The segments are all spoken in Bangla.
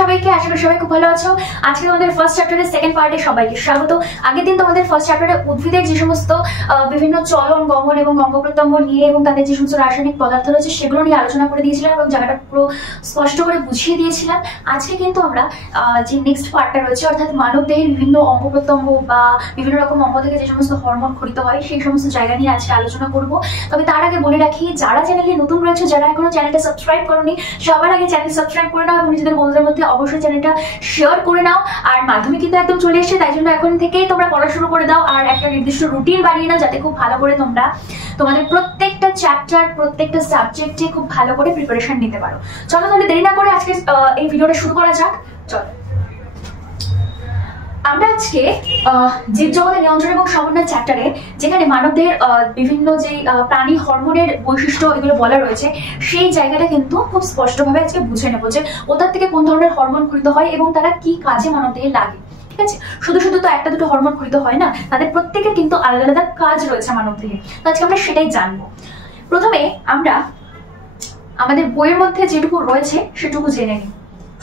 সবাইকে, আশা করি সবাই খুব ভালো আছো। আজকে তোমাদের ফার্স্ট চ্যাপ্টারের সেকেন্ড পার্টে সবাইকে স্বাগত। আগের দিন তোমাদের ফার্স্ট চ্যাপ্টারে উদ্ভিদের যে সমস্ত বিভিন্ন চলন, গমন এবং অঙ্গ প্রত্যঙ্গ নিয়ে এবং তাদের যে সমস্ত রাসায়নিক পদার্থ রয়েছে সেগুলো নিয়ে আলোচনা করে দিয়েছিলাম এবং জায়গাটা পুরো স্পষ্ট করে বুঝিয়ে দিয়েছিলাম। আজকে কিন্তু আমরা যে নেক্সট পার্টটা রয়েছে, অর্থাৎ মানব দেহের বিভিন্ন অঙ্গ প্রত্যঙ্গ বা বিভিন্ন রকম অঙ্গ থেকে যে সমস্ত হরমোন খরিত হয় সেই সমস্ত জায়গা নিয়ে আজকে আলোচনা করব। তবে তার আগে বলে রাখি, যারা চ্যানেলে নতুন রয়েছে, যারা এখনো চ্যানেলটা সাবস্ক্রাইব করোনি, সবার আগে চ্যানেল সাবস্ক্রাইব করে নাও এবং নিজেদের বন্ধুদের মধ্যে অবশ্যই চ্যানেলটা শেয়ার করে নাও। আর মাধ্যমিক কিন্তু একদম চলে এসেছে, তাই জন্য এখন থেকেই তোমরা পড়া শুরু করে দাও আর একটা নির্দিষ্ট রুটিন বানিয়ে নাও, যাতে খুব ভালো করে তোমরা তোমাদের প্রত্যেকটা চ্যাপ্টার, প্রত্যেকটা সাবজেক্টে খুব ভালো করে প্রিপারেশন নিতে পারো। চলো তাহলে দেরি না করে আজকে এই ভিডিওটা শুরু করা যাক। চলো, আমরা আজকে জীবজগতের নিয়ন্ত্রণ এবং সমন্বয় চ্যাপ্টারে, যেখানে মানবদের বিভিন্ন যে প্রাণী হরমোনের বৈশিষ্ট্য এগুলো বলা রয়েছে, সেই জায়গাটা কিন্তু খুব স্পষ্টভাবে আজকে বুঝে নেবো যে ওটার থেকে কোন ধরনের হরমোন খরিত হয় এবং তারা কি কাজে মানবদেহে লাগে। ঠিক আছে, শুধু শুধু তো একটা দুটো হরমোন খরিত হয় না, তাদের প্রত্যেকের কিন্তু আলাদা আলাদা কাজ রয়েছে মানবদেহে। তো আজকে আমরা সেটাই জানবো। প্রথমে আমরা আমাদের বইয়ের মধ্যে যেটুকু রয়েছে সেটুকু জেনে নিই।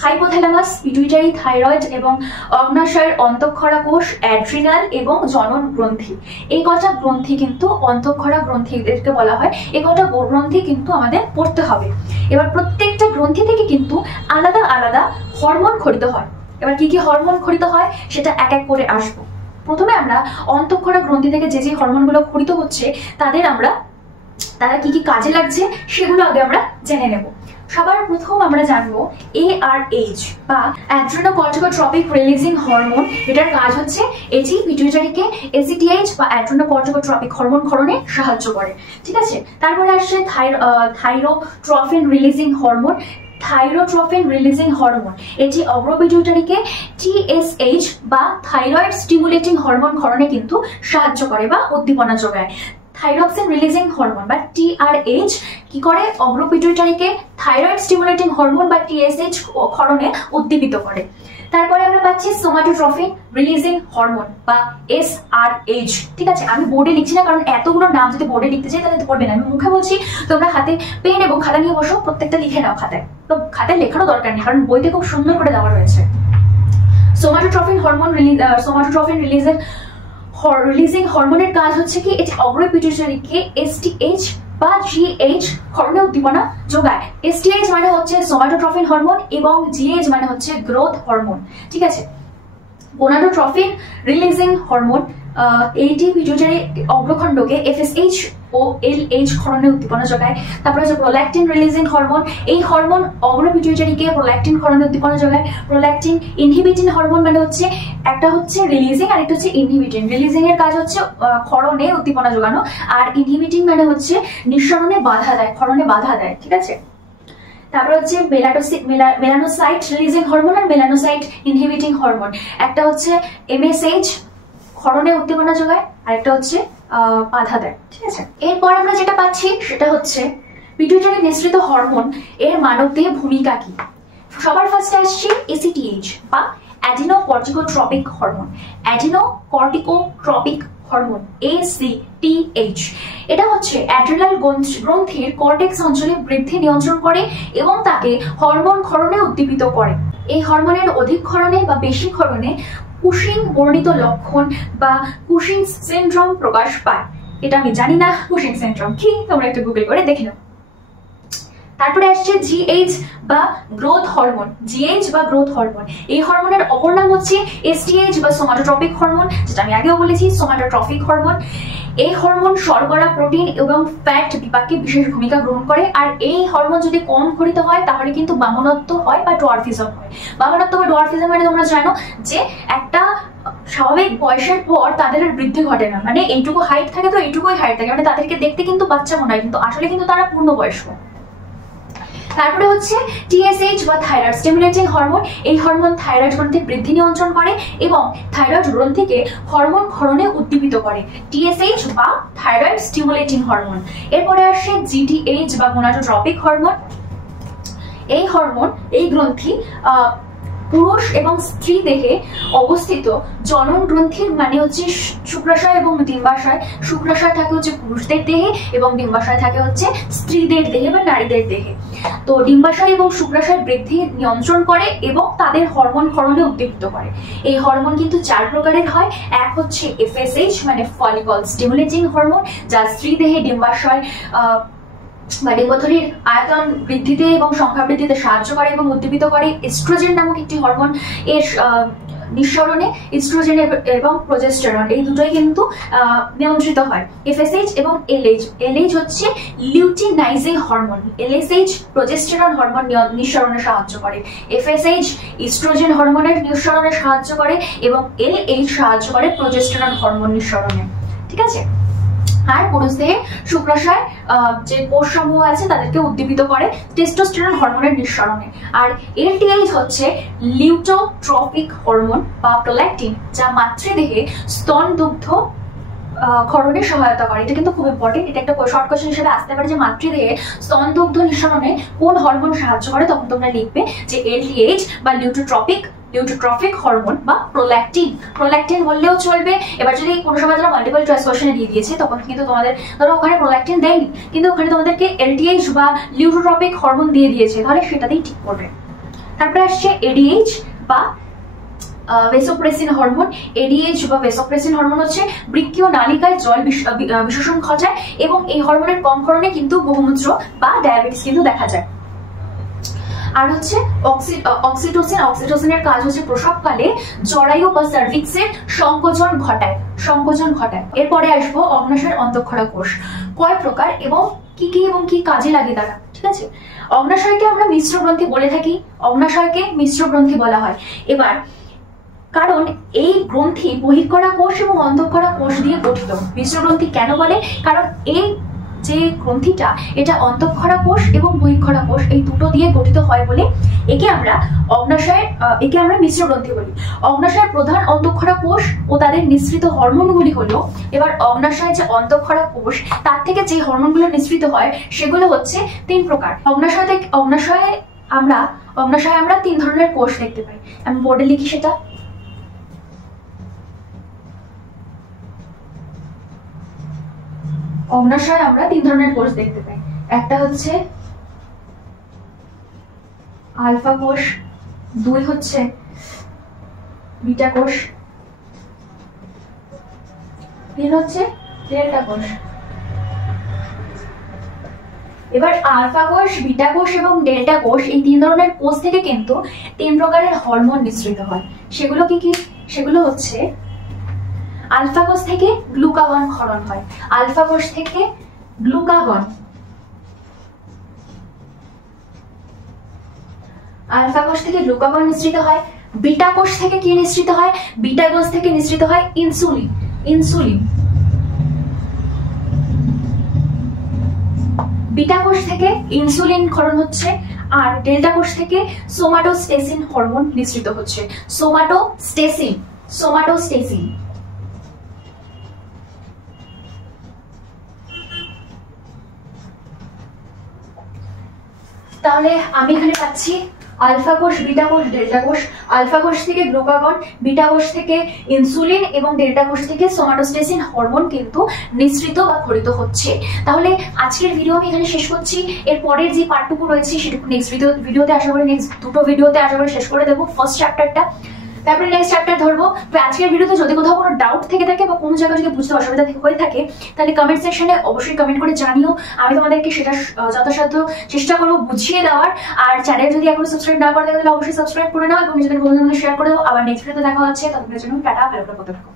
হাইপোথ্যালামাস, পিটুইটারি, থাইরয়েড এবং অগ্নাশয়ের অন্তঃক্ষরা কোষ, অ্যাড্রিনাল এবং জনন গ্রন্থি, এই কটা গ্রন্থি কিন্তু অন্তঃক্ষরা গ্রন্থি এদেরকে বলা হয়। এই কটা গ্রন্থি কিন্তু আমাদের পড়তে হবে। এবার প্রত্যেকটা গ্রন্থি থেকে কিন্তু আলাদা আলাদা হরমোন খরিত হয়। এবার কি কি হরমোন খরিত হয় সেটা এক এক করে আসবো। প্রথমে আমরা অন্তঃক্ষরা গ্রন্থি থেকে যে যে হরমোনগুলো খরিত হচ্ছে তারা কি কি কাজে লাগছে সেগুলো আগে আমরা জেনে নেব। সবার প্রথম আমরা জানবো ARH বা অ্যাড্রেনোকর্টিকোট্রপিক রিলিজিং হরমোন। এটার কাজ হচ্ছে এটি পিটুইটারিকে ACTH বা অ্যাড্রেনোকর্টিকোট্রপিক হরমোন ক্ষরণে সাহায্য করে। ঠিক আছে, তারপরে আসছে থাইরোট্রফিন রিলিজিং হরমোন। থাইরোট্রফিন রিলিজিং হরমোন এটি অগ্রপিটুইটারিকে TSH বা থাইরয়েড স্টিমুলেটিং হরমোন ক্ষরণে কিন্তু সাহায্য করে বা উদ্দীপনা যোগায়। থাইরক্সিন রিলিজিং হরমোন বা TRH কি করে? অগ্রপিটুইটারিকে থাইরয়েড স্টিমুলেটিং হরমোন বা TSH ক্ষরণে উদ্দীপিত করে। তারপরে আমরা পাচ্ছি সোমাটোট্রফিন রিলিজিং হরমোন বা SRH। ঠিক আছে, আমি বোর্ডে লিখছি না, কারণ এতগুলো নাম যদি বোর্ডে লিখতে চাই তাহলে পড়বে না। আমি মুখে বলছি, তোমরা হাতে পেন এবং খাতা নিয়ে বসো, প্রত্যেকটা লিখে নাও খাতায়। তো খাতায় লেখারও দরকার নেই, কারণ বইতে খুব সুন্দর করে দেওয়া রয়েছে। সোমাটোট্রফিন হরমোন সোমাটোট্রফিন রিলিজিং হরমোনের কাজ হচ্ছে কি? এটি অগ্রপিটুইটারিকে STH বা GH ক্ষরণে উদ্দীপনা যোগায়। STH মানে হচ্ছে সোমাটোট্রফিন হরমোন এবং GH মানে হচ্ছে গ্রোথ হরমোন। ঠিক আছে, গোনাডোট্রফিন রিলিজিং হরমোন এইটি পিটুইটারি অগ্রখণ্ডকে FSH ও LH ক্ষরণে উদ্দীপনা যোগায়। তারপরে হচ্ছে প্রোল্যাকটিন রিলিজিং হরমোন। এই হরমোন অগ্রপিটুইটারিকে প্রোল্যাকটিন ক্ষরণে উদ্দীপনা যোগায়। প্রোল্যাকটিন ইনহিবিটিন হরমোন মানে হচ্ছে একটা হচ্ছে রিলিজিং আর একটা হচ্ছে ইনহিবিটিন। রিলিজিং এর কাজ হচ্ছে ক্ষরণে উদ্দীপনা যোগানো, আর ইনহিবিটিন মানে হচ্ছে নিঃসরণে বাধা দেয়, ক্ষরণে বাধা দেয়। ঠিক আছে, তারপর হচ্ছে মেলানোসাইট রিলিজিং হরমোন আর মেলানোসাইট ইনহিবিটিং হরমোন। একটা হচ্ছে MSH ক্ষরণে উদ্দীপনা যোগায়, আর একটা হচ্ছে বাধা দেয়। ঠিক আছে, এরপর আমরা যেটা পাচ্ছি সেটা হচ্ছে পিটুইটারি নিঃসৃত হরমোন এর মানবদেহে ভূমিকা কি। সবার ফার্স্টে আসছে ACTH বা অ্যাডিনোকর্টিকোট্রপিক হরমোন। অ্যাডিনোকর্টিকোট্রপিক হরমোন ACTH এটা হচ্ছে অ্যাড্রিনাল গ্রন্থির কর্টেক্স অঞ্চলে বৃদ্ধি নিয়ন্ত্রণ করে এবং তাকে হরমোন ক্ষরণে উদ্দীপিত করে। এই হরমোনের অধিক ক্ষরণে বা বেশি ক্ষরণে কুশিং বর্ণিত লক্ষণ বা কুশিং সিনড্রোম প্রকাশ পায়। এটা আমি জানি না কুশিং সিনড্রোম কি, তোমরা একটু গুগল করে দেখে নাও। তারপরে আসছে GH বা গ্রোথ হরমোন। GH বা গ্রোথ হরমোন, এই হরমোনের অপর নাম হচ্ছে STH বা সোমাটোট্রপিক হরমোন, যেটা আমি আগেও বলেছি, সোমাটোট্রপিক হরমোন। এই হরমোন শর্করা, প্রোটিন এবং ফ্যাট বিপাকে বিশেষ ভূমিকা গ্রহণ করে। আর এই হরমোন যদি কম খরিত হয় তাহলে কিন্তু বামনত্ব হয় বা ডোয়ার্ফিজম হয়। বামনত্ব বা ডোয়ার্ফিজম মানে তোমরা জানো যে একটা স্বাভাবিক বয়সের পর তাদের আর বৃদ্ধি ঘটে না, মানে এইটুকু হাইট থাকে তো এইটুকুই হাইট থাকে, মানে তাদেরকে দেখতে কিন্তু বাচ্চা মনে হয়, কিন্তু আসলে কিন্তু তারা পূর্ণবয়স্ক। তারপরে হচ্ছে TSH বা থাইরয়েড স্টিমুলেটিং হরমোন। এই হরমোন থাইরয়েড গ্রন্থির বৃদ্ধি নিয়ন্ত্রণ করে এবং থাইরয়েড গ্রন্থিকে হরমোন ক্ষরণে উদ্দীপিত করে। TSH বা থাইরয়েড স্টিমুলেটিং হরমোন। এরপরে আসছে GTH বা গোনাডোট্রপিক হরমোন। এই হরমোন, এই গ্রন্থি পুরুষ এবং স্ত্রী দেহে অবস্থিত জনন গ্রন্থির মানে হচ্ছে শুক্রাশয় এবং ডিম্বাশয়। শুক্রাশয় থাকে হচ্ছে পুরুষদের দেহে এবং ডিম্বাশয় থাকে হচ্ছে স্ত্রীদের দেহে বা নারীদের দেহে। তো ডিম্বাশয় এবং শুক্রাশয় বৃদ্ধি নিয়ন্ত্রণ করে এবং তাদের হরমোন ক্ষরণে উদ্দীপিত করে। এই হরমোন কিন্তু 4 প্রকারের হয়। এক হচ্ছে FSH মানে ফলিকল স্টিমুলেটিং হরমোন, যা স্ত্রী দেহে ডিম্বাশয় বা ডিম্বথলির আয়তন বৃদ্ধিতে এবং সংখ্যা বৃদ্ধিতে সাহায্য করে এবং উদ্দীপিত করে। এস্ট্রোজেন নামক একটি হরমোন এর নিঃসরণে ইস্ট্রোজেন এবং প্রোজেস্টেরন এই দুটোই কিন্তু নিয়ন্ত্রিত হয়। FSH এবং LH। LH হচ্ছে luteinizing hormone, LSH progesterone hormone নিঃসরণে সাহায্য করে, FSH ইস্ট্রোজেন হরমোনের নিঃসরণে সাহায্য করে এবং LH সাহায্য করে প্রোজেস্টেরন হরমোন নিঃসরণে। ঠিক আছে। আর পুরুষ দেহে শুক্রাশয় যে কোষ সমূহ আছে তাদেরকে উদ্দীপিত করে টেস্টোস্টেরন হরমোনের নিঃসরণে। আর LTH হচ্ছে লিউটোট্রপিক হরমোন বা প্রোল্যাকটিন, যা মাতৃদেহে স্তন দুগ্ধ ক্ষরণে সহায়তা করে। এটা কিন্তু খুব ইম্পর্টেন্ট, এটা একটা শর্ট কোশ্চেন হিসেবে আসতে পারে যে মাতৃদেহে স্তন দুগ্ধ নিঃসরণে কোন হরমোন সাহায্য করে, তখন তোমরা লিখবে যে LTH বা লিউটোট্রপিক হরমোন বা প্রোল্যাকটিন। প্রোল্যাকটিন বললেও চলবে। এবার যদি কোনো সময় তারা মাল্টিপল চয়েস কোশ্চেনে দিয়ে দিয়েছে তখন কিন্তু তোমাদের ধরো ওখানে প্রোল্যাকটিন দেয়নি কিন্তু ওখানে তোমাদেরকে LTH বা লিউটোট্রপিক হরমোন দিয়ে দিয়েছে, তাহলে সেটাতেই ঠিক করবে। তারপরে আসছে ADH বা ভেসোপ্রেসিন হরমোন। ADH বা ভেসোপ্রেসিন হরমোন হচ্ছে বৃক্কীয় নালিকায় জল বিশোষণ ঘটায় এবং এই হরমোনের কম ক্ষরণে কিন্তু বহুমূত্র বা ডায়াবেটিস কিন্তু দেখা যায়। আর হচ্ছে অক্সিটোসিন। অক্সিটোসিনের কাজ হচ্ছে প্রসবকালে জরায়ু বা সার্ভিক্সের সংকোচন ঘটায়। এরপরে আসবো অগ্নাশয়ের অন্তঃক্ষরা কোষ। কয় প্রকার এবং কি কাজে লাগে তারা। ঠিক আছে। অগ্নাশয়কে আমরা মিশ্র গ্রন্থি বলে থাকি, অগ্নাশয়কে মিশ্র গ্রন্থি বলা হয়। এবার কারণ এই গ্রন্থি বহিঃক্ষরা কোষ এবং অন্তঃক্ষরা কোষ দিয়ে গঠিত। মিশ্র গ্রন্থি কেন বলে? কারণ এই যে গ্রন্থিটা এটা অন্তঃক্ষরা কোষ এবং বহিঃক্ষরা কোষ এই দুটো দিয়ে গঠিত হয় বলে একে আমরা মিশ্র গ্রন্থি বলি। অগ্নাশয়ের প্রধান অন্তঃক্ষরা কোষ ও তাদের নিঃসৃত হরমোনগুলি হলো, এবার অগ্নাশয়ের যে অন্তঃক্ষরা কোষ তার থেকে যে হরমোনগুলো নিঃসৃত হয় সেগুলো হচ্ছে 3 প্রকার। অগ্নাশয়ে আমরা 3 ধরনের কোষ দেখতে পাই। আমি বোর্ডে লিখি সেটা। অগ্নাশয়ে আমরা 3 ধরনের কোষ দেখতে পাই। একটা হচ্ছে আলফা কোষ, 2 হচ্ছে বিটা কোষ, 3 হচ্ছে ডেল্টা কোষ। এবার আলফা কোষ, বিটা কোষ এবং ডেল্টা কোষ এই 3 ধরনের কোষ থেকে কিন্তু 3 প্রকারের হরমোন নিঃসৃত হয়। সেগুলো কি? সেগুলো হচ্ছে আলফা কোষ থেকে গ্লুকাগন ক্ষরণ হয়। আলফা কোষ থেকে গ্লুকাগন, নিঃসৃত হয়। বিটা কোষ থেকে কি নিঃসৃত হয়? বিটা কোষ থেকে নিঃসৃত হয় ইনসুলিন। বিটা কোষ থেকে ইনসুলিন ক্ষরণ হচ্ছে। আর ডেল্টা কোষ থেকে সোমাটোস্টেসিন হরমোন নিঃসৃত হচ্ছে। সোমাটোস্টেসিন। তাহলে আমি এখানে পাচ্ছি আলফা কোষ, বিটা কোষ, ডেল্টা কোষ। আলফা কোষ থেকে গ্লুকাগন, বিটা কোষ থেকে ইনসুলিন এবং ডেল্টা কোষ থেকে সোমাটোস্টেসিন হরমোন কিন্তু নিঃসৃত বা ক্ষরিত হচ্ছে। তাহলে আজকের ভিডিও আমি এখানে শেষ করছি। এর পরের যে পার্টটুকু রয়েছে সেটুকু নেক্সট ভিডিওতে আশা করি শেষ করে দেবো ফার্স্ট চ্যাপ্টারটা। তারপরে নেক্সট চ্যাপ্টার ধরবো। তো আজকের ভিডিওতে যদি কোথাও কোনো ডাউট থেকে থাকে বা কোনো জায়গায় যদি বুঝতে অসুবিধা হয়ে থাকে তাহলে কমেন্ট সেকশনে অবশ্যই কমেন্ট করে জানিও। আমি তোমাদেরকে সেটা যথাসাধ্য চেষ্টা করবো বুঝিয়ে দেওয়ার। আর চ্যানেল যদি এখনো সাবস্ক্রাইব না করে তাহলে অবশ্যই সাবস্ক্রাইব করে নাও এবং নিজেদের বন্ধুদের শেয়ার করে দাও। আবার নেক্সট ভিডিওতে দেখা হচ্ছে। ততক্ষণের জন্য টাটা, ভালো করে থাকো।